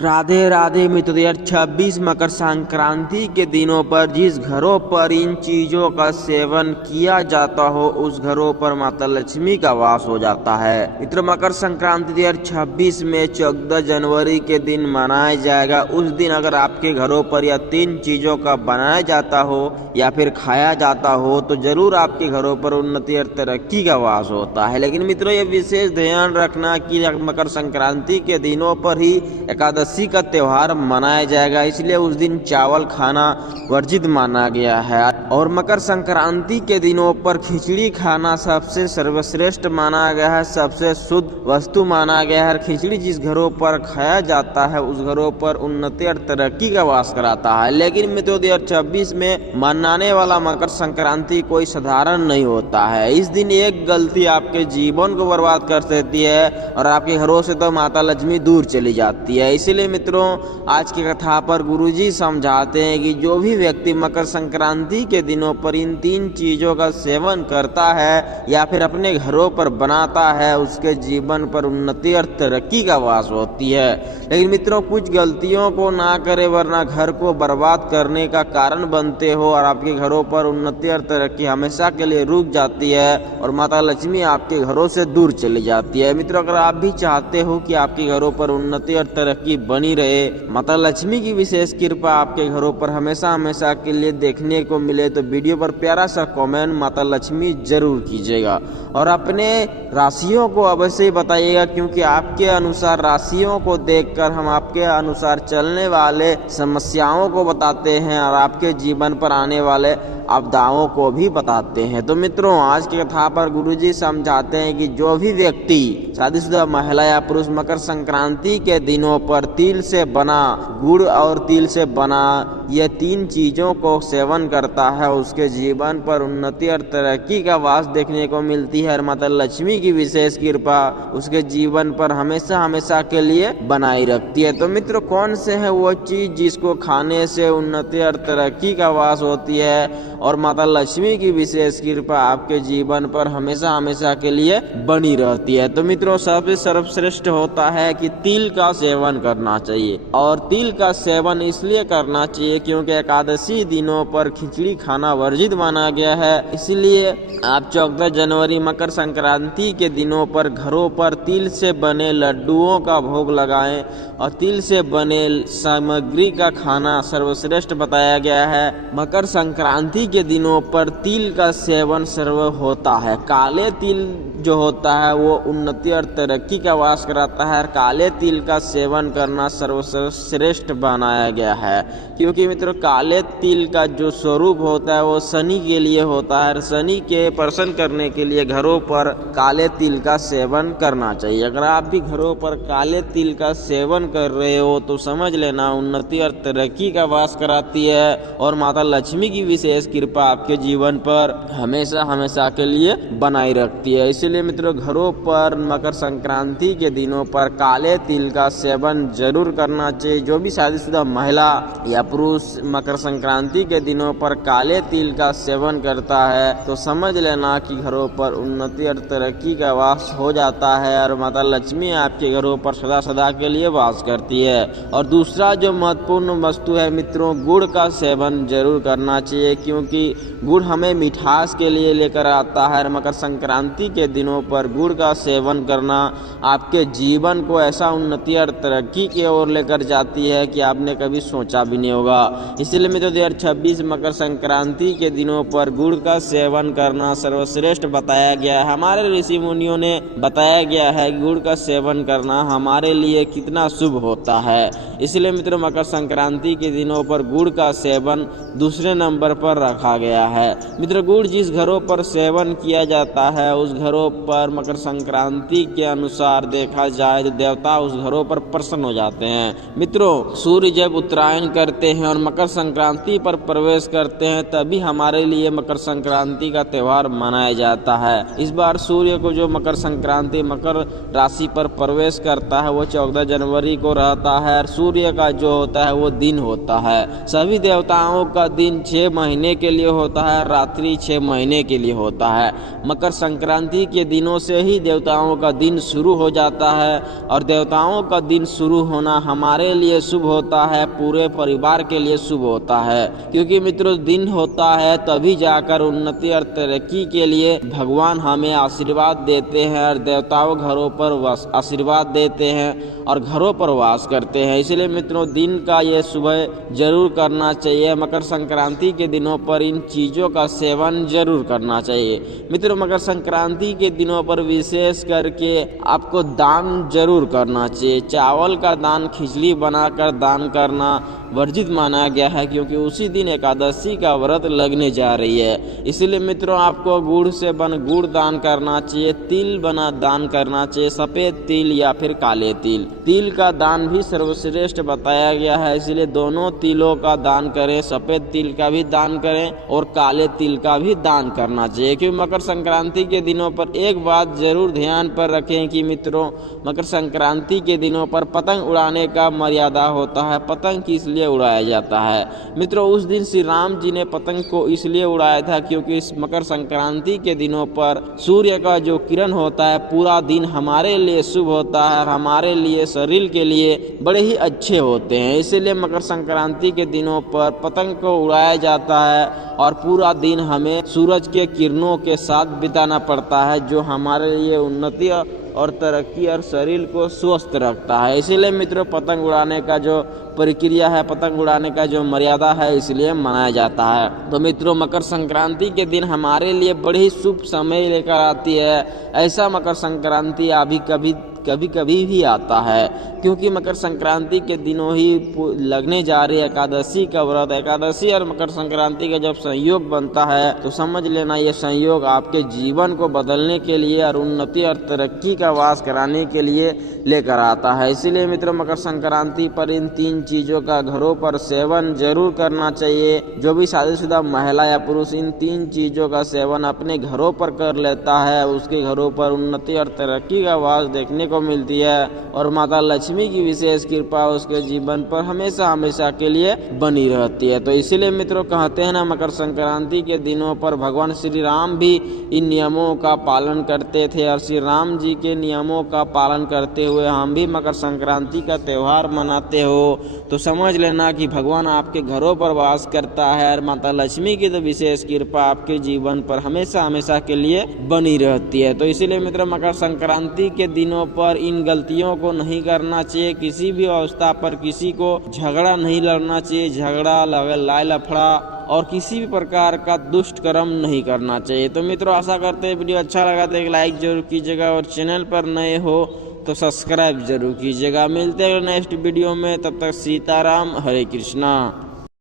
राधे राधे मित्रों, 2026 मकर संक्रांति के दिनों पर जिस घरों पर इन चीजों का सेवन किया जाता हो उस घरों पर माता लक्ष्मी का वास हो जाता है। मित्रों, मकर संक्रांति 2026 में 14 जनवरी के दिन मनाया जाएगा। उस दिन अगर आपके घरों पर यह 3 चीजों का बनाया जाता हो या फिर खाया जाता हो तो जरूर आपके घरों पर उन्नति और तरक्की का वास होता है। लेकिन मित्रों, ये विशेष ध्यान रखना कि मकर संक्रांति के दिनों पर ही एकादशी का त्योहार मनाया जाएगा, इसलिए उस दिन चावल खाना वर्जित माना गया है। और मकर संक्रांति के दिनों पर खिचड़ी खाना सबसे सर्वश्रेष्ठ माना गया है, सबसे शुद्ध वस्तु माना गया है। खिचड़ी जिस घरों पर खाया जाता है उस घरों पर उन्नति और तरक्की का वास कराता है। लेकिन मित्रों, 2026 में मनाने वाला मकर संक्रांति कोई साधारण नहीं होता है। इस दिन एक गलती आपके जीवन को बर्बाद कर देती है और आपके घरों से तो माता लक्ष्मी दूर चली जाती है। इसलिए मित्रों, आज की कथा पर गुरुजी समझाते हैं कि जो भी व्यक्ति मकर संक्रांति के दिनों पर इन 3 चीजों का सेवन करता है या फिर अपने घरों पर बनाता है उसके जीवन पर उन्नति और तरक्की का वास होती है। लेकिन मित्रों, कुछ गलतियों को ना करे वरना घर को बर्बाद करने का कारण बनते हो और आपके घरों पर उन्नति और तरक्की हमेशा के लिए रुक जाती है और माता लक्ष्मी आपके घरों से दूर चली जाती है। मित्रों, अगर आप भी चाहते हो कि आपके घरों पर उन्नति और तरक्की बनी रहे, माता लक्ष्मी की विशेष कृपा आपके घरों पर हमेशा हमेशा के लिए देखने को मिले, तो वीडियो पर प्यारा सा कमेंट माता लक्ष्मी जरूर कीजिएगा और अपने राशियों को अवश्य बताइएगा, क्योंकि आपके अनुसार राशियों को देखकर हम आपके अनुसार चलने वाले समस्याओं को बताते हैं और आपके जीवन पर आने वाले आपदाओं को भी बताते हैं। तो मित्रों, आज की कथा पर गुरुजी समझाते हैं कि जो भी व्यक्ति शादीशुदा महिला या पुरुष मकर संक्रांति के दिनों पर तिल से बना गुड़ और तिल से बना ये 3 चीजों को सेवन करता है उसके जीवन पर उन्नति और तरक्की का वास देखने को मिलती है और माता लक्ष्मी की विशेष कृपा उसके जीवन पर हमेशा हमेशा के लिए बनाई रखती है। तो मित्रों, कौन से है वो चीज जिसको खाने से उन्नति और तरक्की का वास होती है और माता लक्ष्मी की विशेष कृपा आपके जीवन पर हमेशा हमेशा के लिए बनी रहती है। तो मित्रों, सबसे सर्वश्रेष्ठ होता है कि तिल का सेवन करना चाहिए। और तिल का सेवन इसलिए करना चाहिए क्योंकि एकादशी दिनों पर खिचड़ी खाना वर्जित माना गया है। इसलिए आप 14 जनवरी मकर संक्रांति के दिनों पर घरों पर तिल से बने लड्डुओं का भोग लगाएं और तिल से बने सामग्री का खाना सर्वश्रेष्ठ बताया गया है। मकर संक्रांति के दिनों पर तिल का सेवन सर्व होता है। काले तिल जो होता है वो उन्नति और तरक्की का वास कराता है। काले तिल का सेवन करना सर्वश्रेष्ठ बनाया गया है, क्योंकि मित्रों, काले तिल का जो स्वरूप होता है वो शनि के लिए होता है। शनि के प्रसन्न करने के लिए घरों पर काले तिल का सेवन करना चाहिए। अगर आप भी घरों पर काले तिल का सेवन कर रहे हो तो समझ लेना उन्नति और तरक्की का वास कराती है और माता लक्ष्मी की विशेष कृपा आपके जीवन पर हमेशा हमेशा के लिए बनाई रखती है। इसलिए मित्रों, घरों पर मकर संक्रांति के दिनों पर काले तिल का सेवन जरूर करना चाहिए। जो भी शादीशुदा महिला या पुरुष मकर संक्रांति के दिनों पर काले तिल का सेवन करता है तो समझ लेना कि घरों पर उन्नति और तरक्की का वास हो जाता है और माता लक्ष्मी आपके घरों पर सदा सदा के लिए वास करती है। और दूसरा जो महत्वपूर्ण वस्तु है मित्रों, गुड़ का सेवन जरूर करना चाहिए, क्योंकि गुड़ हमें मिठास के लिए लेकर आता है। मकर संक्रांति के दिनों पर गुड़ का सेवन करना आपके जीवन को ऐसा उन्नति और तरक्की की ओर लेकर जाती है कि आपने कभी सोचा भी नहीं होगा। इसलिए मित्रों, 2026 मकर संक्रांति के दिनों पर गुड़ का सेवन करना सर्वश्रेष्ठ बताया गया है। हमारे ऋषि मुनियों ने बताया गया है कि गुड़ का सेवन करना हमारे लिए कितना शुभ होता है। इसलिए मित्रों, मकर संक्रांति के दिनों पर गुड़ का सेवन दूसरे नंबर पर रखा गया है। मित्रों, गुड़ जिस घरों पर सेवन किया जाता है उस घरों पर मकर संक्रांति के अनुसार देखा जाए तो देवता उस घरों पर प्रसन्न हो जाते हैं। मित्रों, सूर्य जब उत्तरायण करते हैं और मकर संक्रांति पर प्रवेश करते हैं तभी हमारे लिए मकर संक्रांति का त्योहार मनाया जाता है। इस बार सूर्य को जो मकर संक्रांति मकर राशि पर प्रवेश करता है वो 14 जनवरी को रहता है और सूर्य का जो होता है वो दिन होता है। सभी देवताओं का दिन 6 महीने के लिए होता है, रात्रि 6 महीने के लिए होता है। मकर संक्रांति के के दिनों से ही देवताओं का दिन शुरू हो जाता है और देवताओं का दिन शुरू होना हमारे लिए शुभ होता है, पूरे परिवार के लिए शुभ होता है। क्योंकि मित्रों दिन होता है तभी जाकर उन्नति और तरक्की के लिए भगवान हमें आशीर्वाद देते हैं और देवताओं घरों पर आशीर्वाद देते हैं और घरों पर वास करते हैं। इसलिए मित्रों दिन का ये सुबह जरूर करना चाहिए। मकर संक्रांति के दिनों पर इन चीज़ों का सेवन जरूर करना चाहिए। मित्रों मकर संक्रांति के दिनों पर विशेष करके आपको दान जरूर करना चाहिए। चावल का दान, खिचड़ी बनाकर दान करना वर्जित माना गया है, क्योंकि उसी दिन एकादशी का व्रत लगने जा रही है। इसलिए मित्रों आपको गुड़ से बन गुड़ दान करना चाहिए, तिल बना दान करना चाहिए, सफ़ेद तिल या फिर काले तिल। तिल का दान भी सर्वश्रेष्ठ बताया गया है, इसलिए दोनों तिलों का दान करें, सफ़ेद तिल का भी दान करें और काले तिल का भी दान करना चाहिए। क्योंकि मकर संक्रांति के दिनों पर एक बात जरूर ध्यान पर रखें कि मित्रों मकर संक्रांति के दिनों पर पतंग उड़ाने का मर्यादा होता है। पतंग किस लिए उड़ाया जाता है? मित्रों उस दिन श्री राम जी ने पतंग को इसलिए उड़ाया था क्योंकि इस मकर संक्रांति के दिनों पर सूर्य का जो किरण होता है पूरा दिन हमारे लिए शुभ होता है, हमारे लिए शरीर के लिए बड़े ही अच्छे होते हैं। इसीलिए मकर संक्रांति के दिनों पर पतंग को उड़ाया जाता है और पूरा दिन हमें सूरज के किरणों के साथ बिताना पड़ता है, जो हमारे लिए उन्नति और तरक्की और शरीर को स्वस्थ रखता है। इसीलिए मित्रों पतंग उड़ाने का जो प्रक्रिया है, पतंग उड़ाने का जो मर्यादा है, इसलिए मनाया जाता है। तो मित्रों मकर संक्रांति के दिन हमारे लिए बड़ी शुभ समय लेकर आती है। ऐसा मकर संक्रांति अभी कभी भी आता है, क्योंकि मकर संक्रांति के दिनों ही लगने जा रही है एकादशी का व्रत। एकादशी और मकर संक्रांति का जब संयोग बनता है तो समझ लेना ये संयोग आपके जीवन को बदलने के लिए और उन्नति और तरक्की का वास कराने के लिए लेकर आता है। इसीलिए मित्रों मकर संक्रांति पर इन 3 चीज़ों का घरों पर सेवन जरूर करना चाहिए। जो भी शादीशुदा महिला या पुरुष इन 3 चीज़ों का सेवन अपने घरों पर कर लेता है, उसके घरों पर उन्नति और तरक्की का वास देखने को मिलती है और माता लक्ष्मी की विशेष कृपा उसके जीवन पर हमेशा के लिए बनी रहती है। तो इसीलिए मित्रों कहते हैं ना मकर संक्रांति के दिनों पर भगवान श्री राम भी इन नियमों का पालन करते थे और श्री राम जी के नियमों का पालन करते हुए हम भी मकर संक्रांति का त्यौहार मनाते हो तो समझ लेना कि भगवान आपके घरों पर वास करता है और माता लक्ष्मी की तो विशेष कृपा आपके जीवन पर हमेशा के लिए बनी रहती है। तो इसीलिए मित्रों मकर संक्रांति के दिनों पर इन गलतियों को नहीं करना चाहिए। किसी भी अवस्था पर किसी को झगड़ा नहीं लड़ना चाहिए, झगड़ा लड़ाई लफड़ा और किसी भी प्रकार का दुष्ट कर्म नहीं करना चाहिए। तो मित्रों आशा करते हैं वीडियो अच्छा लगा तो एक लाइक जरूर कीजिएगा और चैनल पर नए हो तो सब्सक्राइब जरूर कीजिएगा। मिलते हैं नेक्स्ट वीडियो में, तब तक सीताराम हरे कृष्णा।